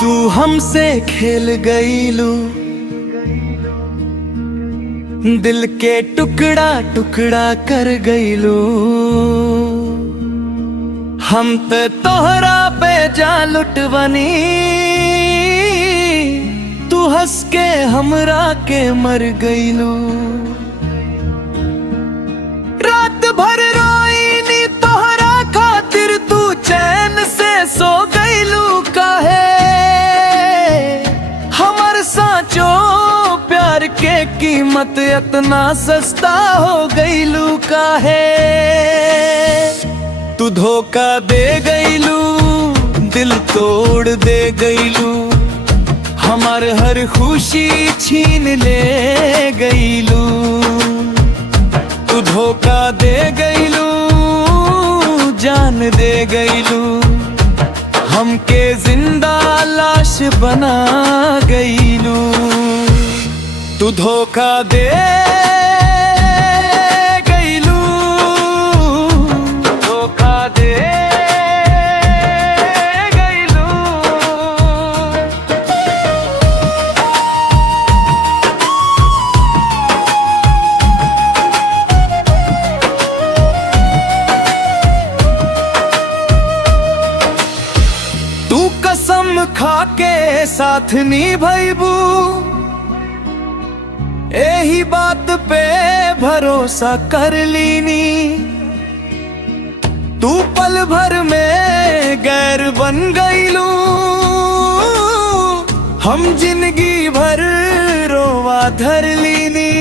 तू हमसे खेल गईलू, दिल के टुकड़ा टुकड़ा कर गईलू। हम ते तोहरा पे जा लुटवनी, तू हंस के हमरा के मर गईलू। रात भर रोईनी तोहरा खातिर, तू चैन से सो गईलू काहे। हमर साचो प्यार के कीमत इतना सस्ता हो गईलू काहे। तू धोखा दे गईलू, दिल तोड़ दे गईलू, हमार हर खुशी छीन ले गईलू। तू धोखा दे गईलू, जान दे गईलू, हमके जिंदा लाश बना गईलू। तू धोखा दे गईलू, धोखा दे गईलू। तू कसम खा के साथ निभाइबू, यही बात पे भरोसा कर लीनी। तू पल भर में गैर बन गईलू, हम जिंदगी भर रोवा धर लीनी।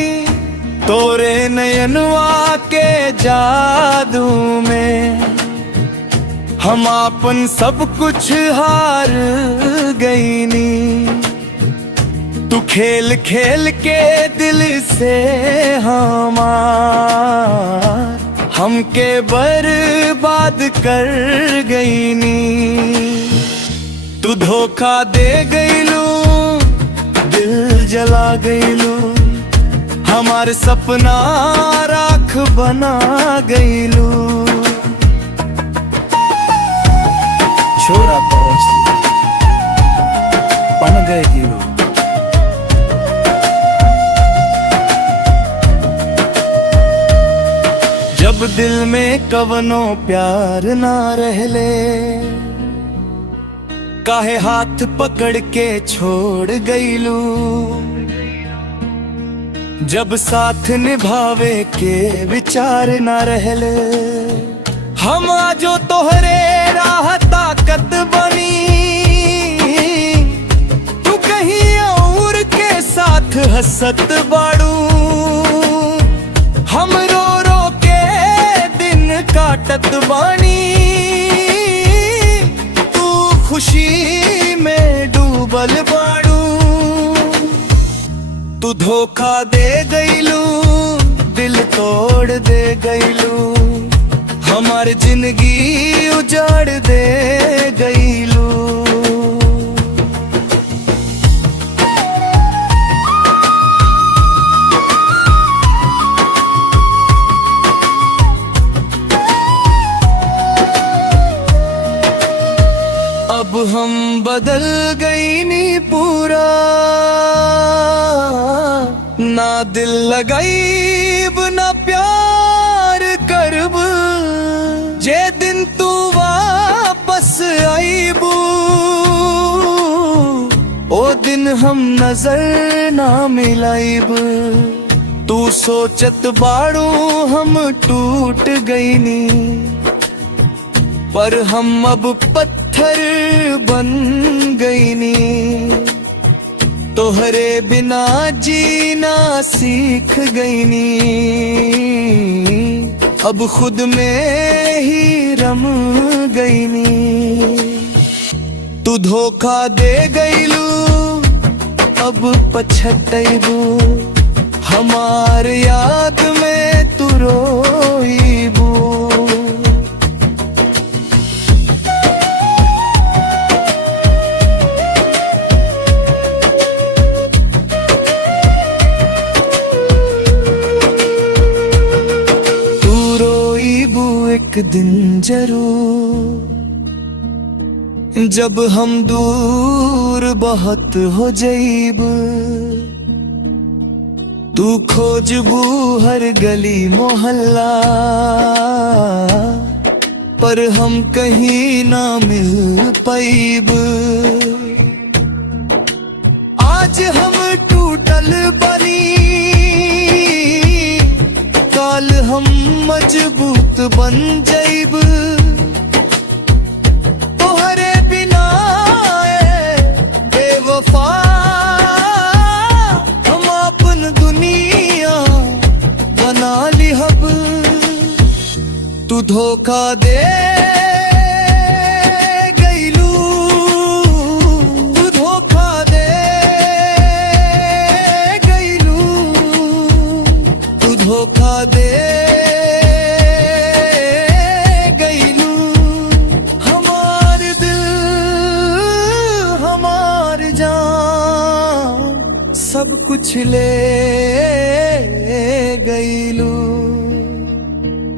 तोरे नयनवा के जादू में हम अपन सब कुछ हार गईनी। तू खेल खेल के दिल से हमार हमके बर्बाद कर गईनी। तू धोखा दे गईलू, दिल जला गईलू, हमार सपना राख बना गईलू। छोरा पहुंचती बन गईलू। जब दिल में कवनो प्यार ना रहले, काहे हाथ पकड़ के छोड़ गईलू। जब साथ निभावे के विचार ना रहले, हम आजो तोहरे राह ताकत बनी। तू कहीं और के साथ हंसत बाड़ू, हम रो रो के दिन काटत बानी। तू खुशी में डूबल बाड़ू, तू धोखा दे गईलू, दिल तोड़ दे गईलू, हमारी जिंदगी उजाड़ दे गईलू। अब हम बदल गई नी पूरा, ना दिल लगाईब ना प्यार करब। जे दिन तू वापस आईबू, ओ दिन हम नजर ना मिलाईब। तू सोचत बाड़ू हम टूट गईनी, पर हम अब पत्थर बन गईनी। तोहरे बिना जीना सीख गईनी, अब खुद में ही रम गईनी। तू धोखा दे गईलू, अब पछतैबू, हमार याद में तू रोईबू। एक दिन जरूर, जब हम दूर बहुत हो जाइब, तू खोजबू हर गली मोहल्ला, पर हम कहीं ना मिल पाइब। आज हम टूटल बनी, काल हम मजबूत बन जाइब। तोहरे बिना बेवफा हम अपन दुनिया बना लिहब। तू धोखा दे गईलू, तू धोखा दे गईलू, तू धोखा दे गईलू। हमार दिल हमार जान सब कुछ ले गईलू।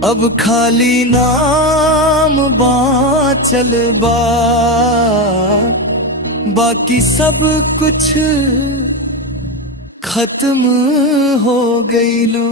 अब खाली नाम बाचल बा, बाकी सब कुछ खत्म हो गईलू।